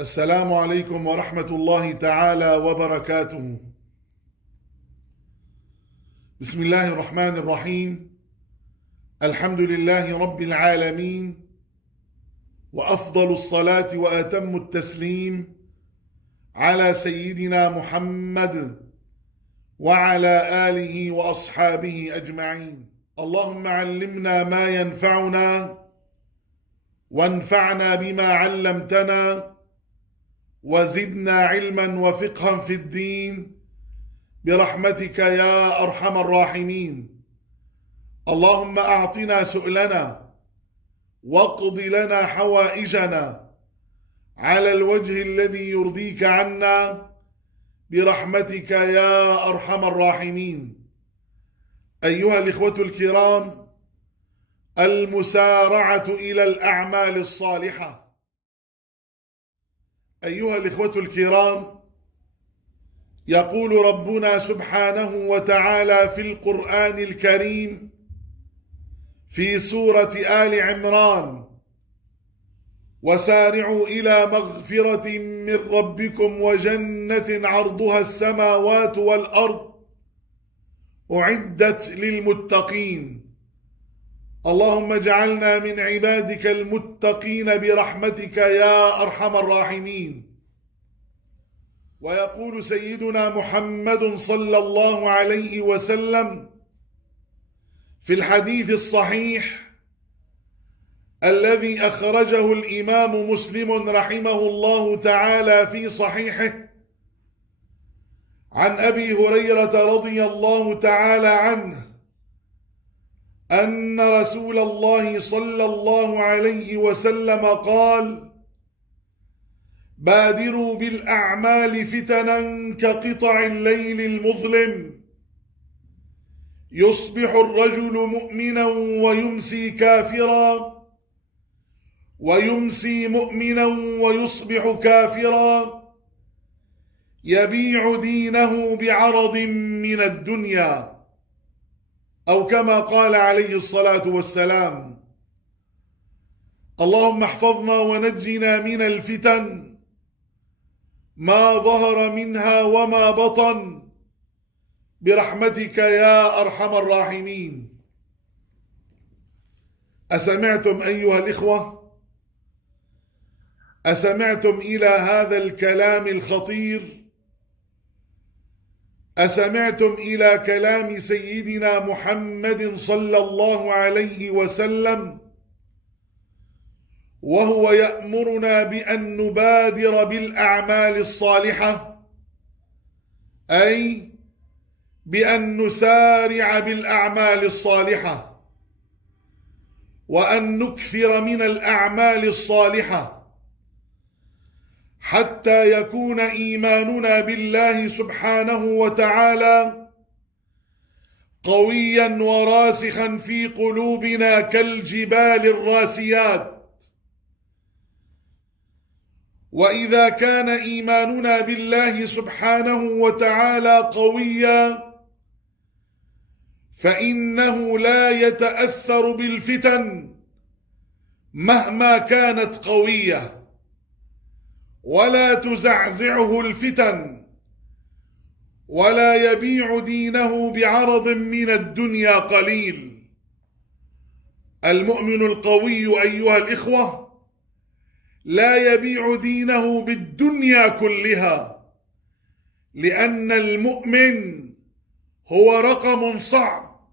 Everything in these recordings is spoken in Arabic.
السلام عليكم ورحمة الله تعالى وبركاته. بسم الله الرحمن الرحيم. الحمد لله رب العالمين، وأفضل الصلاة وأتم التسليم على سيدنا محمد وعلى آله وأصحابه أجمعين. اللهم علمنا ما ينفعنا وانفعنا بما علمتنا وزدنا علما وفقها في الدين برحمتك يا أرحم الراحمين. اللهم أعطنا سؤلنا واقض لنا حوائجنا على الوجه الذي يرضيك عنا برحمتك يا أرحم الراحمين. أيها الإخوة الكرام، المسارعة إلى الأعمال الصالحة. أيها الإخوة الكرام، يقول ربنا سبحانه وتعالى في القرآن الكريم في سورة آل عمران: وسارعوا إلى مغفرة من ربكم وجنة عرضها السماوات والأرض أعدت للمتقين. اللهم اجعلنا من عبادك المتقين برحمتك يا أرحم الراحمين. ويقول سيدنا محمد صلى الله عليه وسلم في الحديث الصحيح الذي أخرجه الإمام مسلم رحمه الله تعالى في صحيحه عن أبي هريرة رضي الله تعالى عنه أن رسول الله صلى الله عليه وسلم قال: بادروا بالأعمال فتنا كقطع الليل المظلم، يصبح الرجل مؤمنا ويمسي كافرا، ويمسي مؤمنا ويصبح كافرا، يبيع دينه بعرض من الدنيا، أو كما قال عليه الصلاة والسلام. اللهم احفظنا ونجنا من الفتن ما ظهر منها وما بطن برحمتك يا أرحم الراحمين. أسمعتم أيها الإخوة؟ أسمعتم إلى هذا الكلام الخطير؟ أسمعتم إلى كلام سيدنا محمد صلى الله عليه وسلم وهو يأمرنا بأن نبادر بالأعمال الصالحة، أي بأن نسارع بالأعمال الصالحة وأن نكثر من الأعمال الصالحة حتى يكون إيماننا بالله سبحانه وتعالى قويا وراسخا في قلوبنا كالجبال الراسيات. وإذا كان إيماننا بالله سبحانه وتعالى قويا فإنه لا يتأثر بالفتن مهما كانت قوية، ولا تزعزعه الفتن، ولا يبيع دينه بعرض من الدنيا قليل. المؤمن القوي أيها الإخوة لا يبيع دينه بالدنيا كلها، لأن المؤمن هو رقم صعب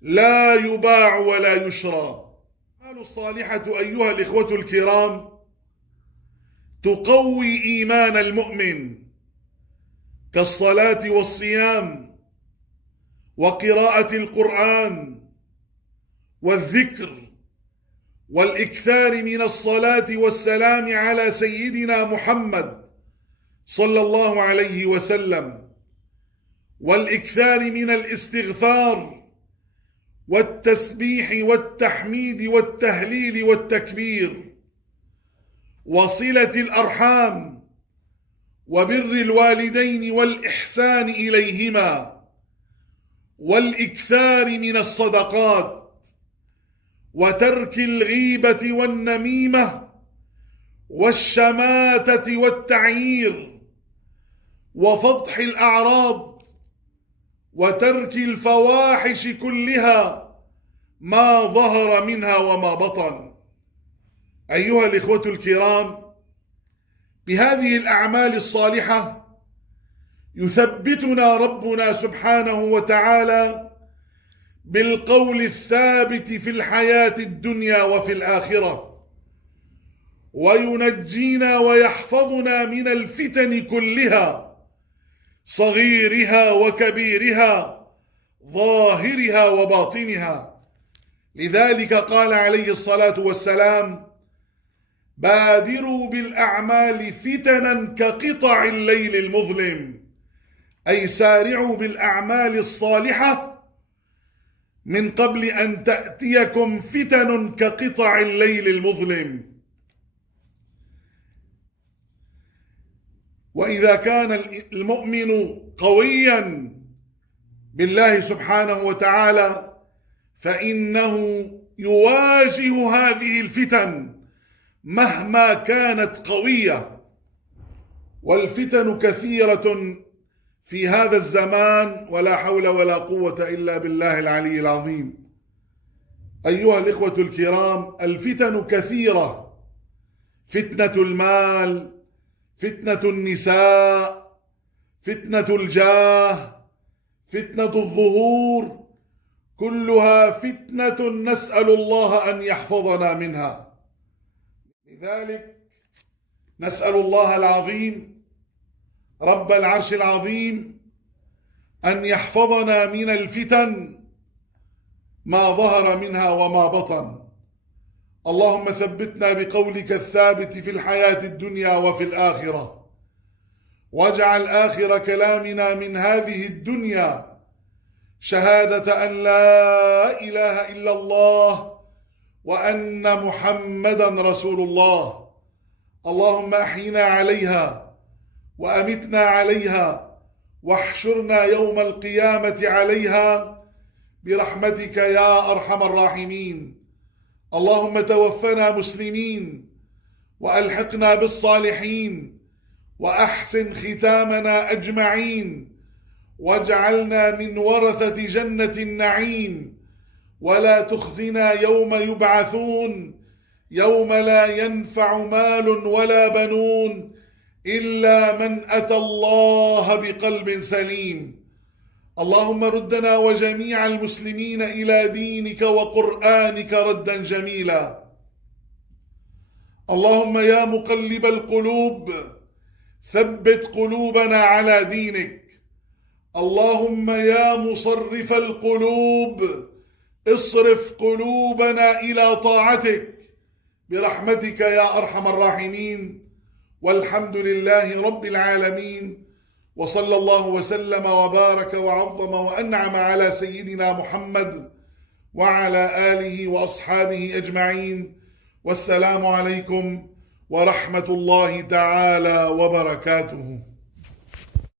لا يباع ولا يشرى. الأعمال الصالحة أيها الإخوة الكرام تقوي إيمان المؤمن كالصلاة والصيام وقراءة القرآن والذكر والإكثار من الصلاة والسلام على سيدنا محمد صلى الله عليه وسلم، والإكثار من الاستغفار والتسبيح والتحميد والتهليل والتكبير، وصلة الأرحام وبر الوالدين والإحسان إليهما، والإكثار من الصدقات، وترك الغيبة والنميمة والشماتة والتعيير وفضح الأعراض وترك الفواحش كلها ما ظهر منها وما بطن. أيها الإخوة الكرام، بهذه الأعمال الصالحة يثبتنا ربنا سبحانه وتعالى بالقول الثابت في الحياة الدنيا وفي الآخرة، وينجينا ويحفظنا من الفتن كلها، صغيرها وكبيرها، ظاهرها وباطنها. لذلك قال عليه الصلاة والسلام: بادروا بالأعمال فتنا كقطع الليل المظلم، أي سارعوا بالأعمال الصالحة من قبل أن تأتيكم فتن كقطع الليل المظلم. وإذا كان المؤمن قويا بالله سبحانه وتعالى فإنه يواجه هذه الفتن مهما كانت قوية، والفتن كثيرة في هذا الزمان، ولا حول ولا قوة إلا بالله العلي العظيم. أيها الإخوة الكرام، الفتن كثيرة: فتنة المال، فتنة النساء، فتنة الجاه، فتنة الظهور، كلها فتنة نسأل الله أن يحفظنا منها. لذلك نسأل الله العظيم رب العرش العظيم أن يحفظنا من الفتن ما ظهر منها وما بطن. اللهم ثبتنا بقولك الثابت في الحياة الدنيا وفي الآخرة، واجعل آخر كلامنا من هذه الدنيا شهادة أن لا إله إلا الله وأن محمدا رسول الله. اللهم أحينا عليها وأمتنا عليها واحشرنا يوم القيامة عليها برحمتك يا أرحم الراحمين. اللهم توفنا مسلمين وألحقنا بالصالحين وأحسن ختامنا أجمعين، واجعلنا من ورثة جنة النعيم، ولا تخزنا يوم يبعثون، يوم لا ينفع مال ولا بنون إلا من أتى الله بقلب سليم. اللهم ردنا وجميع المسلمين إلى دينك وقرآنك ردا جميلا. اللهم يا مقلب القلوب ثبت قلوبنا على دينك. اللهم يا مصرف القلوب اصرف قلوبنا إلى طاعتك برحمتك يا أرحم الراحمين. والحمد لله رب العالمين، وصلى الله وسلم وبارك وعظم وأنعم على سيدنا محمد وعلى آله وأصحابه أجمعين. والسلام عليكم ورحمة الله تعالى وبركاته.